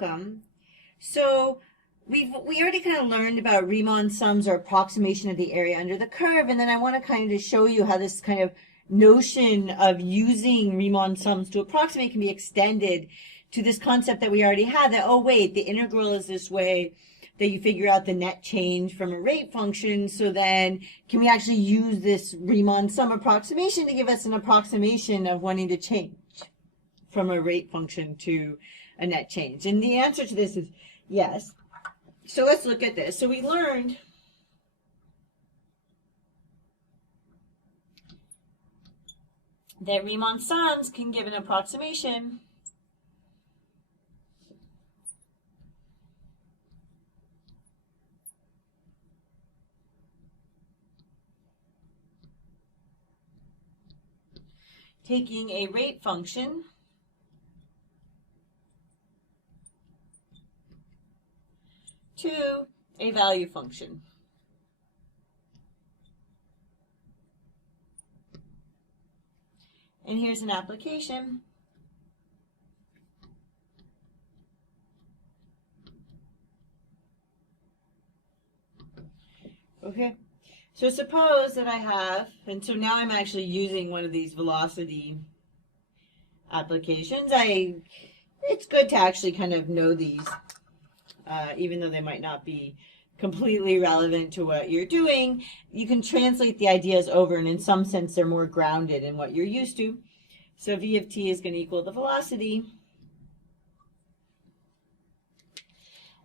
welcome. So we already kind of learned about Riemann sums or approximation of the area under the curve, and then I want to kind of show you how this kind of notion of using Riemann sums to approximate can be extended to this concept that we already had, that, oh wait, the integral is this way that you figure out the net change from a rate function, so then can we actually use this Riemann sum approximation to give us an approximation of wanting to change from a rate function to a net change? And the answer to this is yes. So let's look at this. So we learned that Riemann sums can give an approximation taking a rate function to a value function. And here's an application. Okay, so suppose that I have, and so now I'm actually using one of these velocity applications. It's good to actually kind of know these, even though they might not be completely relevant to what you're doing. You can translate the ideas over, and in some sense they're more grounded in what you're used to. So v of t is going to equal the velocity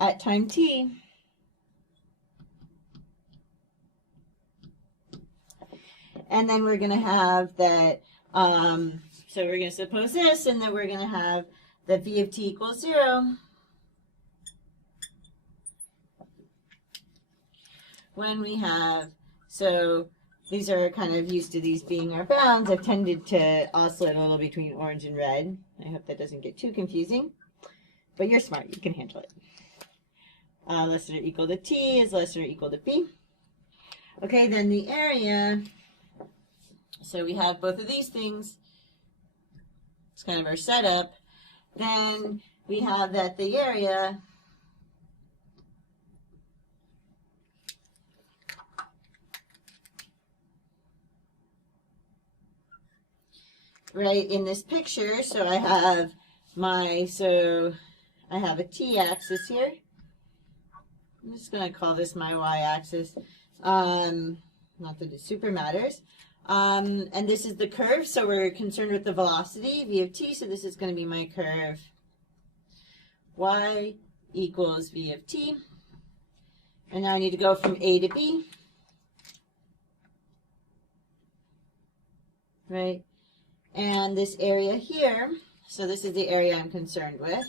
at time t and then we're going to have that, so we're going to suppose this, and then we're going to have that v of t equals 0 when we have, so these are kind of used to these being our bounds. I've tended to oscillate a little between orange and red. I hope that doesn't get too confusing, but you're smart, you can handle it. Less than or equal to t is less than or equal to b. Okay, then the area, so we have both of these things. It's kind of our setup. Then we have that the area right in this picture, so I have I have a t-axis here. I'm just going to call this my y-axis. Not that it super matters. And this is the curve, so we're concerned with the velocity, v of t, so this is going to be my curve y equals v of t. And now I need to go from A to B. Right? And this area here, so this is the area I'm concerned with.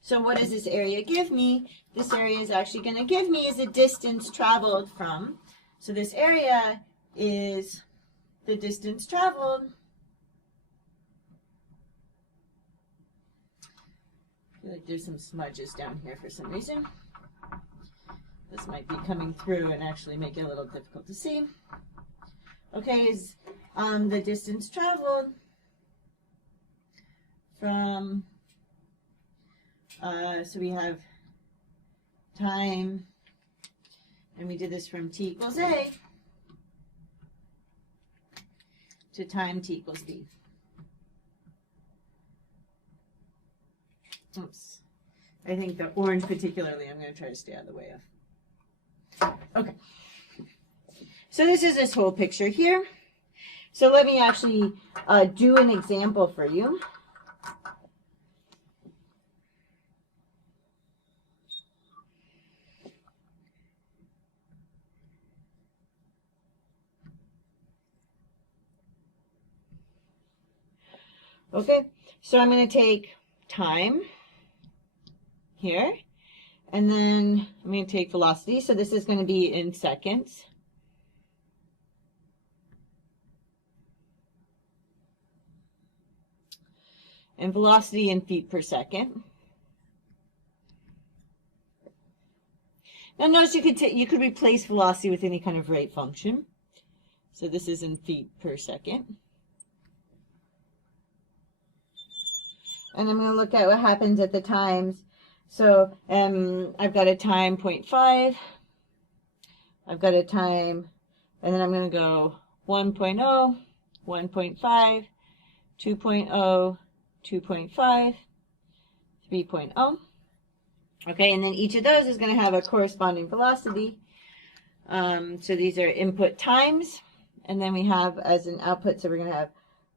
So what does this area give me? This area is actually going to give me is the distance traveled from. So this area is the distance traveled. I feel like there's some smudges down here for some reason. This might be coming through and actually make it a little difficult to see. Okay, is the distance traveled from, so we have time, and we did this from t equals a to time t equals b. Oops. I think the orange particularly I'm going to try to stay out of the way of. Okay. So this is this whole picture here. So let me actually do an example for you. Okay, so I'm going to take time here, and then I'm going to take velocity. So this is going to be in seconds. And velocity in feet per second. Now notice you could replace velocity with any kind of rate function. So this is in feet per second. And I'm going to look at what happens at the times. So I've got a time 0.5. I've got a time, and then I'm going to go 1.0, 1.5, 2.0, 2.5, 3.0. Okay, and then each of those is going to have a corresponding velocity. So these are input times. And then we have as an output, so we're going to have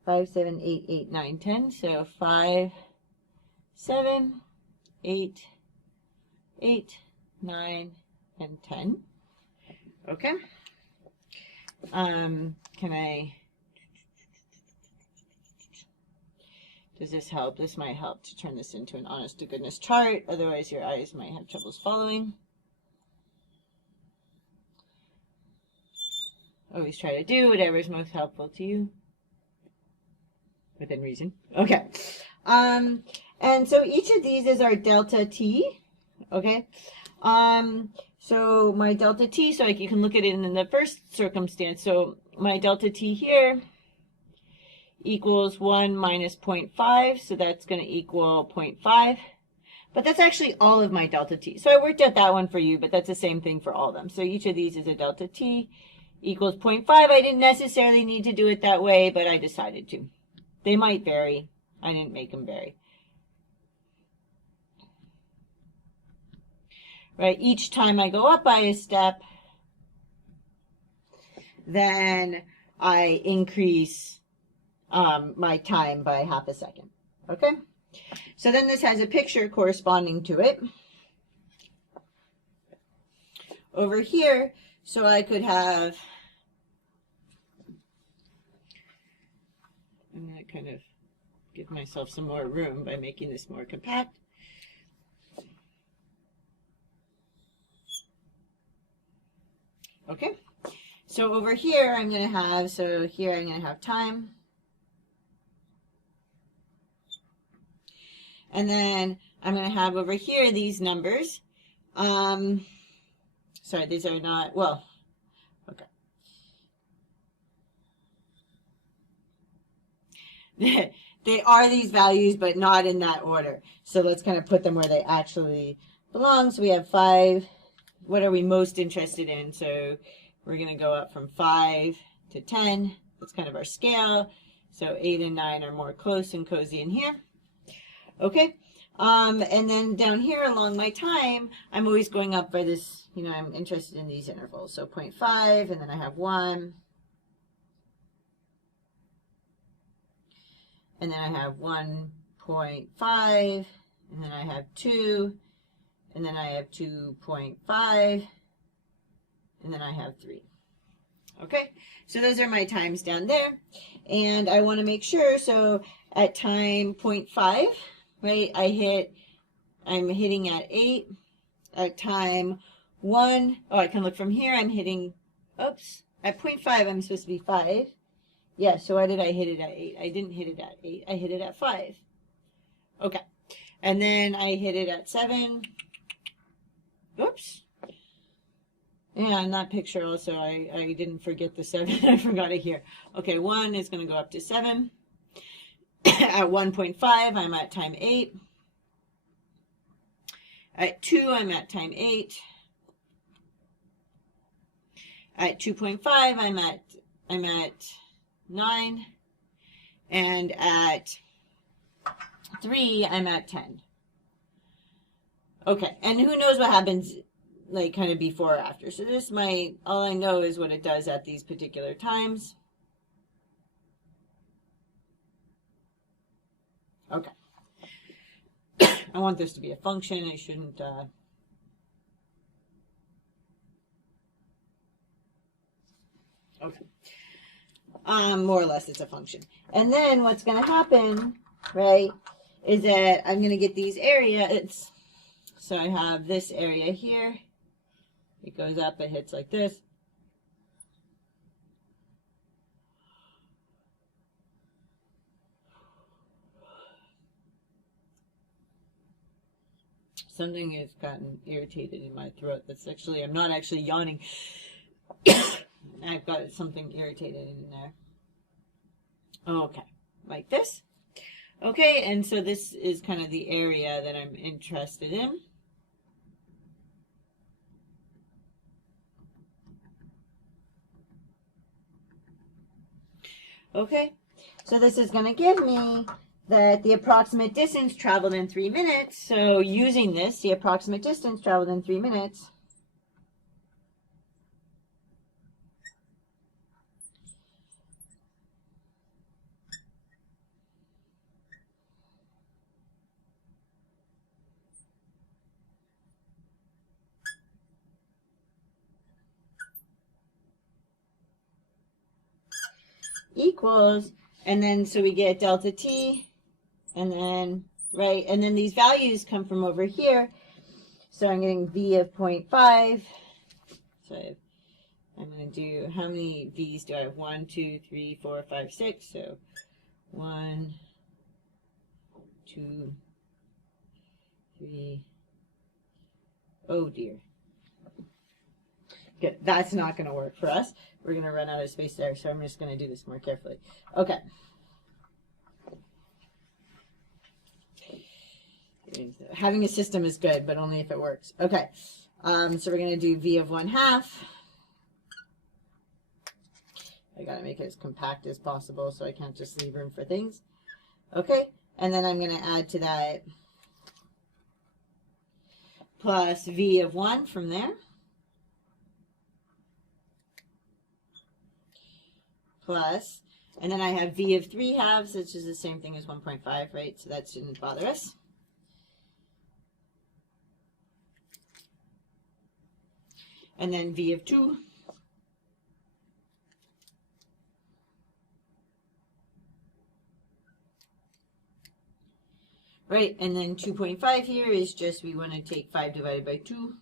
5, 7, 8, 8, 9, 10. So 5, 7, 8, 8, 9, and 10. Okay. Does this help? This might help to turn this into an honest to goodness chart. Otherwise, your eyes might have troubles following. Always try to do whatever is most helpful to you. Within reason. Okay. And so each of these is our delta t. Okay. So my delta t, so like you can look at it in the first circumstance. So my delta t here equals 1 minus 0.5. So that's going to equal 0.5. But that's actually all of my delta t. So I worked out that one for you, but that's the same thing for all of them. So each of these is a delta t equals 0.5. I didn't necessarily need to do it that way, but I decided to. They might vary. I didn't make them vary. Right, each time I go up by a step, then I increase my time by half a second. Okay, so then this has a picture corresponding to it. Over here, so I could have, I'm going to kind of give myself some more room by making this more compact. Okay, so over here I'm going to have, so here I'm going to have time. And then I'm going to have over here these numbers. Sorry, these are not, well, okay. They are these values, but not in that order. So let's kind of put them where they actually belong. So we have 5. What are we most interested in? So we're going to go up from 5 to 10. That's kind of our scale. So 8 and 9 are more close and cozy in here. Okay. And then down here along my time, I'm always going up by this, you know, I'm interested in these intervals. So 0.5, and then I have 1. And then I have 1.5, and then I have 2, and then I have 2.5, and then I have 3. Okay, so those are my times down there. And I want to make sure, so at time 0.5, right, I'm hitting at 8. At time 1, oh, I can look from here, I'm hitting, oops, at 0.5, I'm supposed to be 5. Yeah, so why did I hit it at 8? I didn't hit it at 8, I hit it at 5. Okay, and then I hit it at 7. Oops. Yeah, in that picture also, I didn't forget the 7. I forgot it here. Okay, 1 is going to go up to 7. At 1.5, I'm at time 8. At 2, I'm at time 8. At 2.5, I'm at 9. And at 3, I'm at 10. Okay, and who knows what happens like kind of before or after. So this might, all I know is what it does at these particular times. Okay. I want this to be a function. I shouldn't, okay. More or less it's a function. And then what's going to happen, right, is that I'm going to get these areas. So I have this area here. It goes up, it hits like this. Something has gotten irritated in my throat. That's actually, I'm not actually yawning. I've got something irritated in there. Okay, like this. Okay, and so this is kind of the area that I'm interested in. Okay, so this is going to give me that the approximate distance traveled in 3 minutes. So using this, the approximate distance traveled in 3 minutes equals, and then so we get delta t, and then, right, and then these values come from over here. So I'm getting v of 0.5. So I'm going to do, how many v's do I have? 1, 2, 3, 4, 5, 6. So 1, 2, 3. Oh dear. Good. That's not going to work for us. We're going to run out of space there, so I'm just going to do this more carefully. Okay. Having a system is good, but only if it works. Okay. So we're going to do v of 1/2. I got to make it as compact as possible, so I can't just leave room for things. Okay. And then I'm going to add to that plus v of 1 from there. Plus, and then I have v of 3/2, which is the same thing as 1.5, right? So that shouldn't bother us. And then v of 2. Right, and then 2.5 here is just we want to take 5 divided by 2.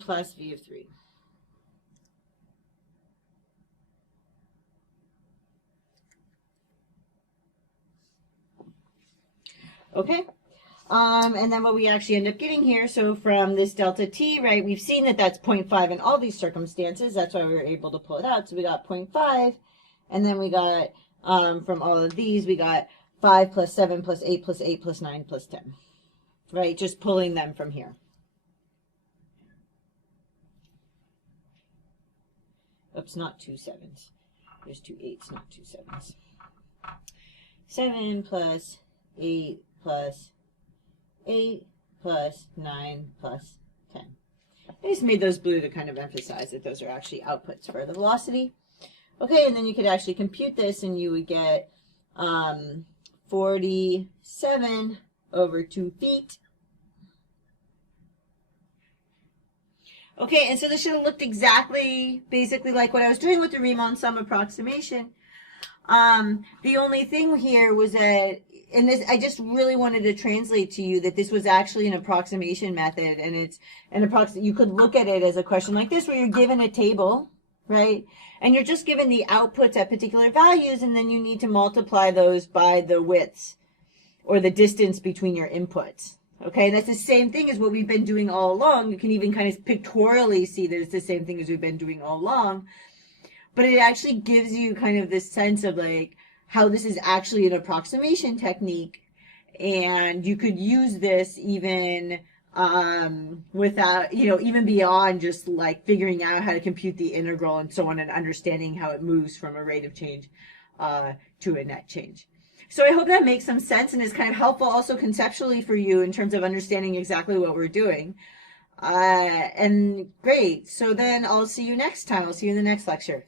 Plus v of 3. Okay. And then what we actually end up getting here, so from this delta t, right, we've seen that that's 0.5 in all these circumstances. That's why we were able to pull it out. So we got 0.5, and then we got, from all of these, we got 5 plus 7 plus 8 plus 8 plus 9 plus 10, right, just pulling them from here. Oops, not 2 7s. There's 2 8s, not 2 7s. 7 plus 8 plus 8 plus 9 plus 10. I just made those blue to kind of emphasize that those are actually outputs for the velocity. Okay, and then you could actually compute this, and you would get 47 over 2 feet. Okay, and so this should have looked exactly, basically like what I was doing with the Riemann sum approximation. The only thing here was that, and this, I just really wanted to translate to you that this was actually an approximation method, and it's an you could look at it as a question like this, where you're given a table, right? And you're just given the outputs at particular values, and then you need to multiply those by the widths, or the distance between your inputs. Okay, and that's the same thing as what we've been doing all along. You can even kind of pictorially see that it's the same thing as we've been doing all along. But it actually gives you kind of this sense of like how this is actually an approximation technique. And you could use this even without, you know, even beyond just like figuring out how to compute the integral and so on, and understanding how it moves from a rate of change to a net change. So I hope that makes some sense and is kind of helpful also conceptually for you in terms of understanding exactly what we're doing. And great. So then I'll see you next time. I'll see you in the next lecture.